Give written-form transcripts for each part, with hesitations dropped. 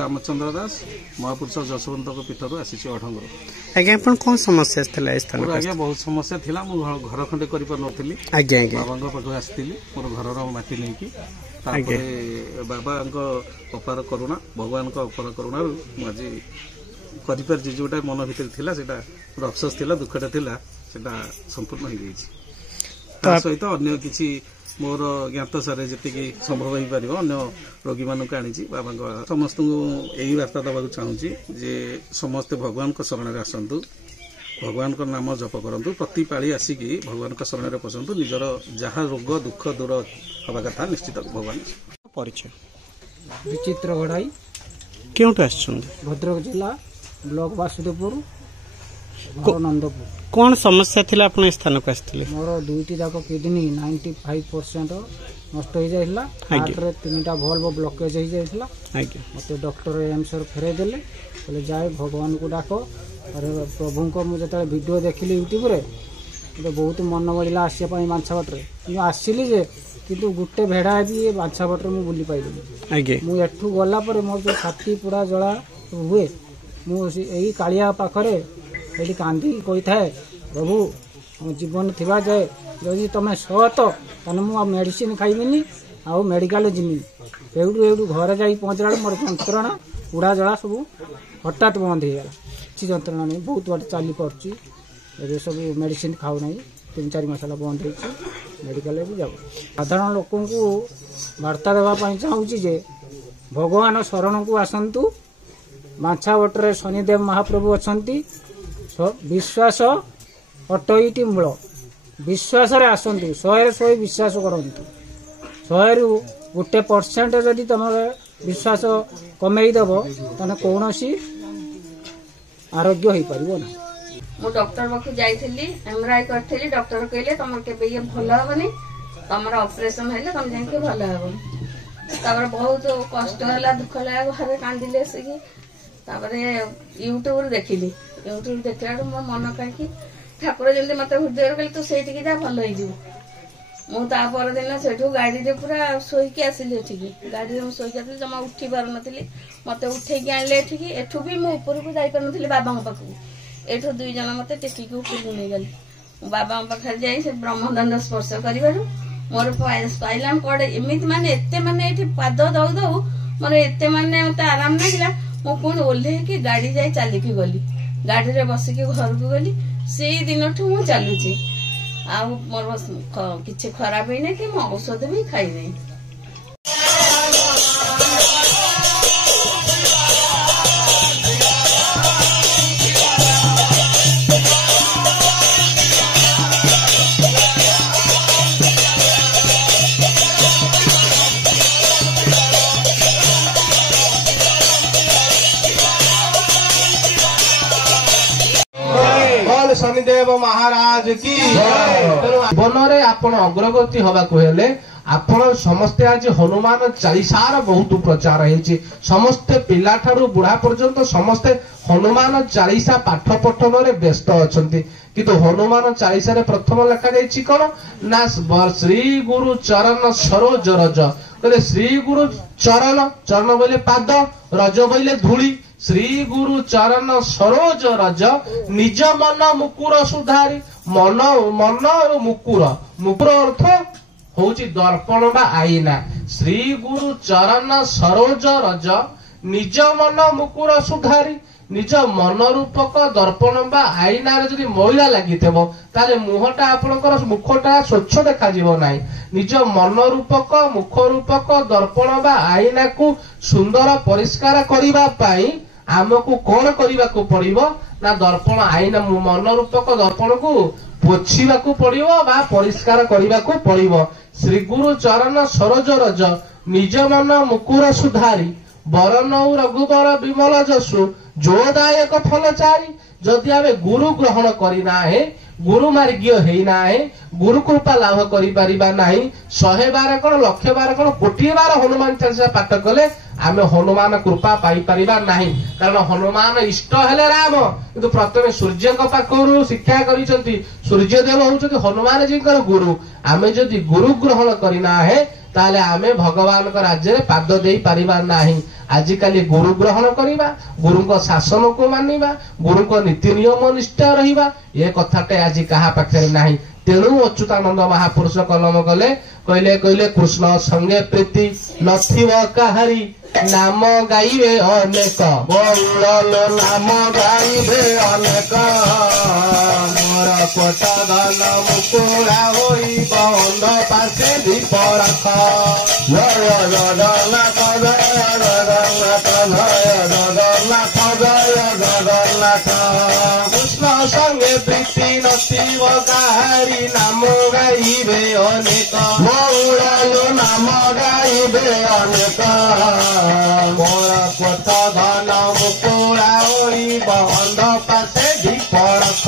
रामचंद्र दास महापुरुष जशवंत पीठर आसी अढ़ंगर। आज्ञा कौन समस्या आज्ञा बहुत समस्या थिला मु घर खंडे कर पारनथली बाबा पाखु आसती मोर घर माटी नहीं बाबा अपार करुणा भगवान अपार करुणा आज कर जोटा मन भीतर थिला सेटा अफसोस थिला दुखटा थिला सेटा संपूर्ण हो गई सहित अन्य किसी मोर ज्ञात सारे जी संभव हो पार अन्य रोगी मानक आनी बाबा समस्त यही वार्ता देवाक चाहूँगी जे समस्ते भगवान शरण आसतु भगवान नाम जप करूँ प्रति पाली आसिकी भगवान शरण पशंतु निजर जहाँ रोग दुख दूर हवा कथा निश्चित भगवान परिचय विचित्र घड़ाई क्यों भद्रक जिला ब्लॉक वासुदेवपुर नंदपुर कौन समस्या थिला अपन स्थान को आस्थिले मोर दुईटी जाक किडनी 95% नष्ट हो जाइला हार्ट रे तीनटा valve ब्लॉकेज हो जाइला मते डॉक्टर एम्स रे फेरे देले बोले जाय भगवान को डाको अरे प्रभु को मु जता वीडियो देखिली यूट्यूब रे तो बहुत मन बढ़िला आसिया पई मानसावट रे मैं आसिली जे किंतु गुटे भेड़ा भी मानसावट रे मु बुली पाइली मु एठू गला पर मोर जो छाती पूरा जळा हुए मु एई कालिया पाखरे एटी कांदी कही थाए प्रभु जीवन थी जाए जदि तुम सहत ताने मु मेडिसिन खाइबिनी आउ मेडिकल जिमिनी एवडू घर जाई पहुँचला मोर जंत्रणा उड़ा जड़ा सब हठात बंद हो गला किसी जंत्रणा नहीं बहुत बार चली पड़ी ए सब मेडिसिन खाऊ ना 3-4 मास बंद हो मेडिकल भी जाऊ साधारण लोक वार्ता देवाई चाहूँगी जे भगवान शरण को आसतु माछावटर शनिदेव महाप्रभु अच्छा विश्वास अटईटी मूल विश्वास रे आसतु 100 विश्वास करतु 100% जदि तुम विश्वास कमेदब ताने कौन आरोग्य हो पार ना मु डॉक्टर पाखु जाइली एमआरआई करथली डॉक्टर कहले तुम केबे ये भल हेबनी तुम ऑपरेशन हेले तुम जाके भल हेबो तापर बहुत कष्ट होला दुख होला घरे कांदिले से यूट्यूब देखिली यूट्यूब देखला मो मन कहीं ठाकुर जल्दी मत हृदय कहले तू से जा भल हो मुझे दिन से गाड़ी पूरा शोक आसिली एठिकी गाड़ी में शोक आसली जमा उठी पार नी मत उठे आने एठू भी मुझे ऊपर को जापर नी बाबा पाखक एठू 2 जन मत टेकिक ऊपर नहीं गली बाबा पाखे जाए ब्रह्मदंड स्पर्श कर मोर पाइला कड़े एमती माने एते माने पाद दौ दौ मोर एते माने मत आराम ना मु पुणी ओह्लैकी गाड़ी जाए चलिकी गली गाड़ी रे बसिकी घर को गली से दिन ठू मु चलुची आ मोर किसी खराब ही कि मो औषध भी खाई नहीं शनिदेव महाराज की जीवन में आपण अग्रगति हवा हेले आपण समस्ते आज हनुमान चालीसार बहुत प्रचार है समस्ते पिला ठारू बुढ़ा पर्यंत समस्ते हनुमान चालीसा पाठ पठन में व्यस्त अच्छा किंतु हनुमान चालीसा रे प्रथम लिखा जाइए कौन ना श्री गुरु चरण सरोज रज कहले श्री गुरु चरण चरण बोले पाद रज बोले धूली श्री गुरु चरण सरोज रज निज मन मुकुर सुधारी मन मन और मुकुर मुकुर अर्थ होची दर्पण बा आईना श्री गुरु चरण सरोज रज निज मन मुकुर सुधारी निज मन रूपक दर्पण बा आईना रे जदि मैला लागिथबो ताले मुहटा आपनकर मुखटा स्वच्छ देखा जीवो नाही निज मन रूपक मुख रूपक दर्पण बा आईना को सुंदर परिष्कार करिबा पाई आमको कौन करने को पड़ो ना दर्पण आईना मन रूपक दर्पण को पोछा पड़ो बा परिष्कार करने को पड़ो श्री गुरु चरण सरोज रज निज मन मुकुर सुधारी बरन रघुबर विमल जसु जोदायक फलचारी जदि आम गुरु ग्रहण करना है गुरु मार्गीय होना है गुरु कृपा लाभ करि परिबा नाही 100 बार कौन 100 बार कौन 1,000 बार हनुमान चालीसा पाठ कले आम हनुमान कृपा पाई परिबा नाही कारण हनुमान इष्ट हेले राम किंतु प्रथम सूर्य पाखु शिक्षा करिसंती सूर्यदेव होउछथि हनुमान जी गुरु आमे जदि गुरु ग्रहण करना है ताले आमे भगवान का राज्य रे पाद देई परिबा नाही। आजिकाली गुरु ग्रहण करिबा, गुरु को शासन को मानिबा, गुरु को नीति नियम निष्ठा रहिबा, ये कथाटे आज कहा पाखे नाही। तेणु अच्युतानंद महापुरुष कलम कले कहले कहले कृष्ण संगे प्रीति नथिव काहारी नाम गाइबे अनेक बहुल नाम गाइबे अनेक मोर कोट धन मुकुरा होई बंद पासे दीप रख जय जगन्नाथ जय जगन्नाथ जय जगन्नाथ जय जगन्नाथ कृष्ण संगे प्रीति नथिव काहारी नाम गाइबे अनेक बहुल नाम गाइबे अनेक मोर कोट धन मुकुरा होई बंद पासे दीप रख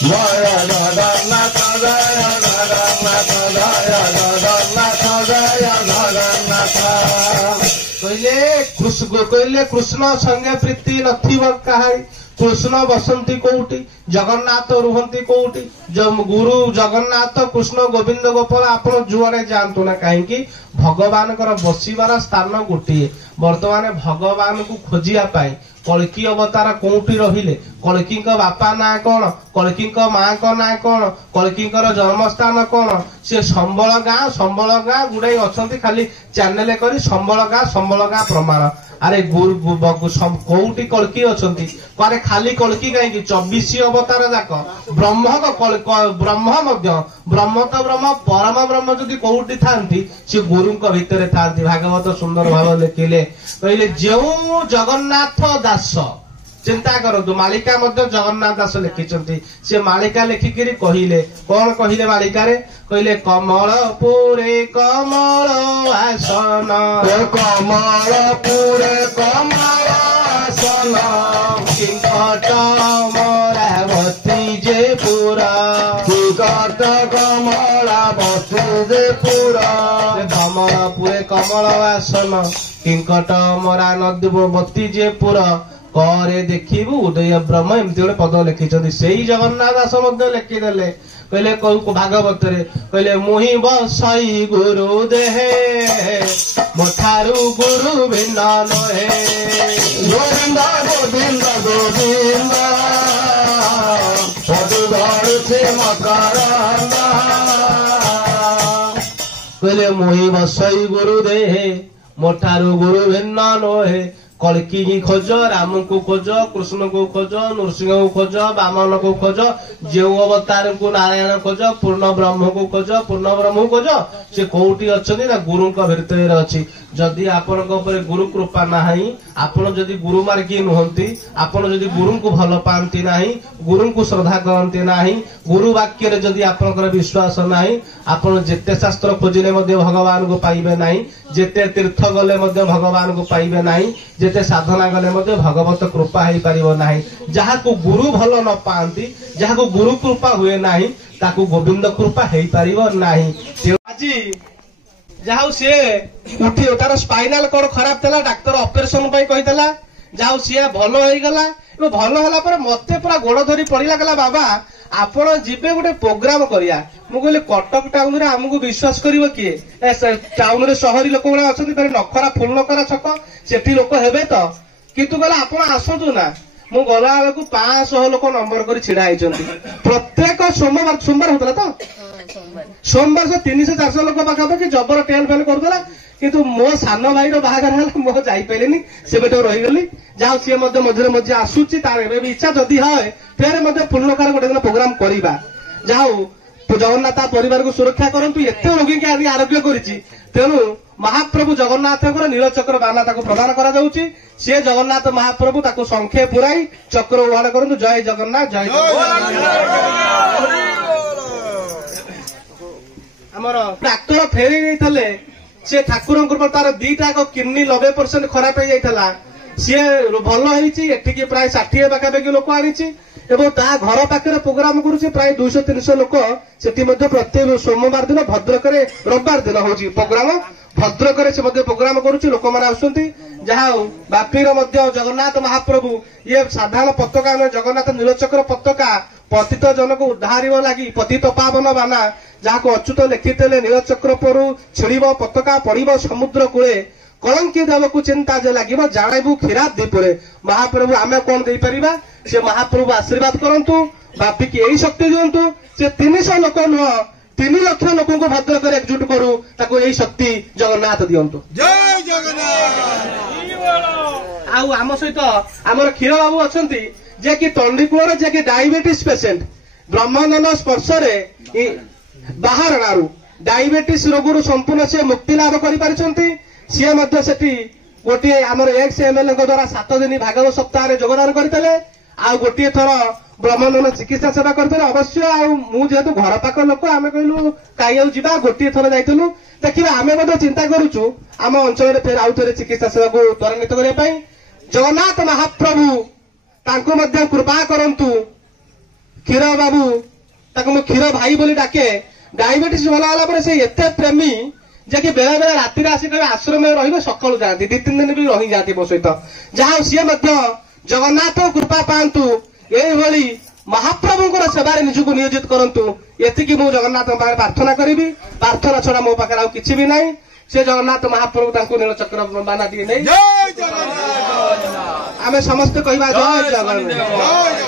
जय जगन्नाथ जय जगन्नाथ जय जगन्नाथ जय जगन्नाथ कहले कृष्ण संगे प्रीति नथिव काहारी कृष्ण बसंती कोउटी जगन्नाथ रुहंती कोउटी जब गुरु जगन्नाथ कृष्ण गोविंद गोपाल आपण जुआरे जानतु ना कहीं भगवान बसिबार स्थान गोटे वर्तमान भगवान को खोजिया पाई कल्की अवतार कोउटी रहिले कल्की बापा ना कौन कल्की माँ को ना कौन कल्की जन्मस्थान कौन से संबल गाँ गुड़ाई अच्छा खाली चैनल करी संबल गाँ प्रमाण अरे गुरु कोउटी कल्की अच्छी करे खाली कल्की कहीं 24 अवतार जाक ब्रह्म ब्रह्म तो ब्रह्म परम ब्रह्म जदि कोउटी थांती से गुरु भितर थांती। भागवत सुंदर भाव लिखिले कहले जो जगन्नाथ दास चिंता करतु मालिका मध्य जगन्नाथ दास लिखिଛନ୍ତି से मालिका लिखिकिरी कहिले कौन कहिले मालिका रे कहले कमलपुरे कमल आसन कमलपुरे कमल आसन किंकट मरावती जे पुरा किंकट कमलावती जे पुरा कमलपुरे कमल आसन किंकट मरा नदीवती जे पुरा करे देखिबु उदय ब्रह्म एमती गोटे पद लिखिଛନ୍ତି से जगन्नाथ दास लिखिदेले कहले भागवत रे कहले मुहि बसई गुरु देहे मोठारू गुरु भिन्न नहे गोविंद गोविंद गोविंद से मकरंद कहले मुहि बसई गुरु देहे मोठारू गुरु भिन्न नहे कल्की की खोज राम को खोज कृष्ण को खोज नृसिंह को खोज वामन को खोज जो अवतार को नारायण खोज पूर्ण ब्रह्म को खोज पूर्ण ब्रह्म को खोज से कोउटी अच्छी ना गुरु भितर अच्छी जदि आपण गुरु कृपा नाही आपण जदि गुरु मार्गी नुहंती आपण जदि गुरु को भल पाती नाही गुरु को श्रद्धा करती नाही गुरु वाक्य रे जदि आपनकर विश्वास नाही आपण जेते शास्त्र खोजिले मध्य भगवान को पाइबे नाही जेते तीर्थ गले मध्य भगवान को पाइबे नाही जेते साधना गले मध्य भगवत कृपा हेई परिबो नाही जहा को गुरु भल न पांती जहा को गुरु कृपा हुए नाही ताकू गोविंद कृपा हेई परिबो नाही आज जाऊ सी उठी तार स्पाइनाल कॉर्ड खराब था डाक्तर ऑपरेशन कहीला जाऊ सी भल होगला भल है मत पूरा गोड़ धरी पड़ा गला बाबा आपण जीवे गोटे प्रोग्राम करिया मु कहली कटक टाउन रे हमको विश्वास करिवो किए टाउन रे शहरी लोक गुड़ा अच्छा नखरा फुल नखरा छक सेठी लोक हेबे तो किंतु कहला आपण आसतु ना मु गला बेलू 500 लोक नंबर कर छिड़ा होती प्रत्येक सोमवार होता तो सोमवार से 300-400 लोक पाखापाखि जबर टेन फेन करदेला किंतु मो सान भाई बाहागर है मो जाइपारे से बेटे रहीगली जहाँ सी मझे मझे आसूची तार भी इच्छा जदि है फिर पूर्णकार गोटे दिन प्रोग्राम करवा जाऊ जगन्नाथ परिवार को सुरक्षा करतु एत रोगी के आरोग्य करी तेणु महाप्रभु जगन्नाथ नीलचक्र बाना प्रदान करा जाउची से जगन्नाथ महाप्रभु ताको संख्ये पुराई चक्र उहाड़ करतु जय जगन्नाथ जय आमर डाक्तर फेरी से ठाकुर तार 2टा किडनी 90% खराब हो जाता ସିଏ ଭଲ ହେଇଛି, ଏଠିକି ପ୍ରାୟ 60 ପାଖାପାଖି ଲୋକ ଆଣିଛି ଏବଂ ତା ଘର ପାଖରେ ପ୍ରୋଗ୍ରାମ କରୁଛି ପ୍ରାୟ 200-300 ଲୋକ ସେଠି ମଧ୍ୟ ପ୍ରତ୍ୟେକ ସୋମବାର ଦିନ ଭଦ୍ରକରେ ରବିବାର ଦିନ ହଉଛି ପ୍ରୋଗ୍ରାମ, ଭଦ୍ରକରେ ସେ ମଧ୍ୟ ପ୍ରୋଗ୍ରାମ କରୁଛି, ଲୋକମାନେ ଆସୁଛନ୍ତି। ଯାହା ହଉ ବାପିର ମଧ୍ୟ ଜଗନ୍ନାଥ ମହାପ୍ରଭୁ ଇଏ ସାଧାରଣ ପତାକା ନୁହେଁ, ଜଗନ୍ନାଥ ନୀଳଚକ୍ର ପତାକା ପତିତ ଜନକୁ ଉଦ୍ଧାରିବ ଲାଗି ପତିତ ପାବନ ବାନା ଯାହାକୁ ଅଚ୍ୟୁତ ଲେଖିଥିଲେ ନୀଳଚକ୍ର ପରୁ ଛିଡ଼ିବ ପତାକା ପଡ଼ିବ ସମୁଦ୍ର କୂଳେ କଳଙ୍କି ଦେବକୁ ଚିନ୍ତା ଯେ ଲାଗିବ ଜାଣିବୁ କ୍ଷୀରାତ ଦୀପରେ। ମହାପ୍ରଭୁ ଆମେ କଣ ଦେଇପାରିବା? ସେ ମହାପ୍ରଭୁ ଆଶୀର୍ବାଦ କରନ୍ତୁ, ବାପିକି ଏଇ ଶକ୍ତି ଦିଅନ୍ତୁ, ସେ 300 ଲୋକ ନୁହଁ 3 ଲକ୍ଷ ଲୋକଙ୍କୁ ଭଦ୍ରକରେ ଏକଜୁଟ କରୁ, ତାକୁ ଏଇ ଶକ୍ତି ଜଗନ୍ନାଥ ଦିଅନ୍ତୁ। ଜୟ ଜଗନ୍ନାଥ। ଆଉ ଆମ ସହିତ ଆମର କ୍ଷୀର ବାବୁ ଅଛନ୍ତି ଯିଏକି ତଣ୍ଡିକୂଳରେ ଯିଏକି ଡାଇବେଟିସ୍ ପେସେଣ୍ଟ, ବ୍ରହ୍ମାନନ୍ଦ ସ୍ପର୍ଶରେ ବାହାରଣାରୁ ଡାଇବେଟିସ୍ ରୋଗରୁ ସମ୍ପୂର୍ଣ୍ଣ ସେ ମୁକ୍ତି ଲାଭ କରିପାରିଛନ୍ତି। ସିଏ ମଧ୍ୟ ସେଠି ଗୋଟିଏ ଆମର ex-MLA ଦ୍ୱାରା 7 ଦିନ ଭାଗବତ ସପ୍ତାହରେ ଯୋଗଦାନ କରିଥିଲେ, ଆଉ ଗୋଟିଏ ଥର ବ୍ରହ୍ମାନନ୍ଦ ଚିକିତ୍ସା ସେବା କରିଥିଲେ। ଅବଶ୍ୟ ଆଉ ମୁଁ ଯେହେତୁ ଘର ପାଖ ଲୋକ ଆମେ କହିଲୁ କାହିଁ ଆଉ ଯିବା, ଗୋଟିଏ ଥର ଯାଇଥିଲୁ। ଦେଖିବା ଆମେ ମଧ୍ୟ ଚିନ୍ତା କରୁଛୁ ଆମ ଅଞ୍ଚଳରେ ଫେର ଆଉ ଥରେ ଚିକିତ୍ସା ସେବାକୁ ତ୍ୱରାନ୍ୱିତ କରିବା ପାଇଁ। ଜଗନ୍ନାଥ ମହାପ୍ରଭୁ ତାଙ୍କୁ ମଧ୍ୟ କୃପା କରନ୍ତୁ। କ୍ଷୀର ବାବୁ ତାକୁ ମୁଁ କ୍ଷୀର ଭାଇ ବୋଲି ଡାକେ। ଡାଇବେଟିସ୍ ଭଲ ହେଲା ପରେ ସେ ଏତେ ପ୍ରେମୀ ଯେ କି ବେଳେ ବେଳେ ରାତିରେ ଆସି କହିବେ ଆଶ୍ରମରେ ରହିବେ, ସକାଳୁ ଯାଆନ୍ତି, 2-3 ଦିନ ବି ରହିଯାଆନ୍ତି ମୋ ସହିତ। ଯାହା ହଉ ସିଏ ମଧ୍ୟ ଜଗନ୍ନାଥ କୃପା ପାଆନ୍ତୁ, ଏଇଭଳି ମହାପ୍ରଭୁଙ୍କର ସେବାରେ ନିଜକୁ ନିୟୋଜିତ କରନ୍ତୁ। ଏତିକି ମୁଁ ଜଗନ୍ନାଥଙ୍କ ପାଖରେ ପ୍ରାର୍ଥନା କରିବି। ପ୍ରାର୍ଥନା ଛଡା ମୋ ପାଖରେ ଆଉ କିଛି ବି ନାହିଁ। ସେ ଜଗନ୍ନାଥ ମହାପ୍ରଭୁ ତାଙ୍କୁ ନୀଳଚକ୍ର ବାନା ଟିକେ ନେଇ ଆମେ ସମସ୍ତେ କହିବା ଜୟ ଜଗନ୍ନାଥ।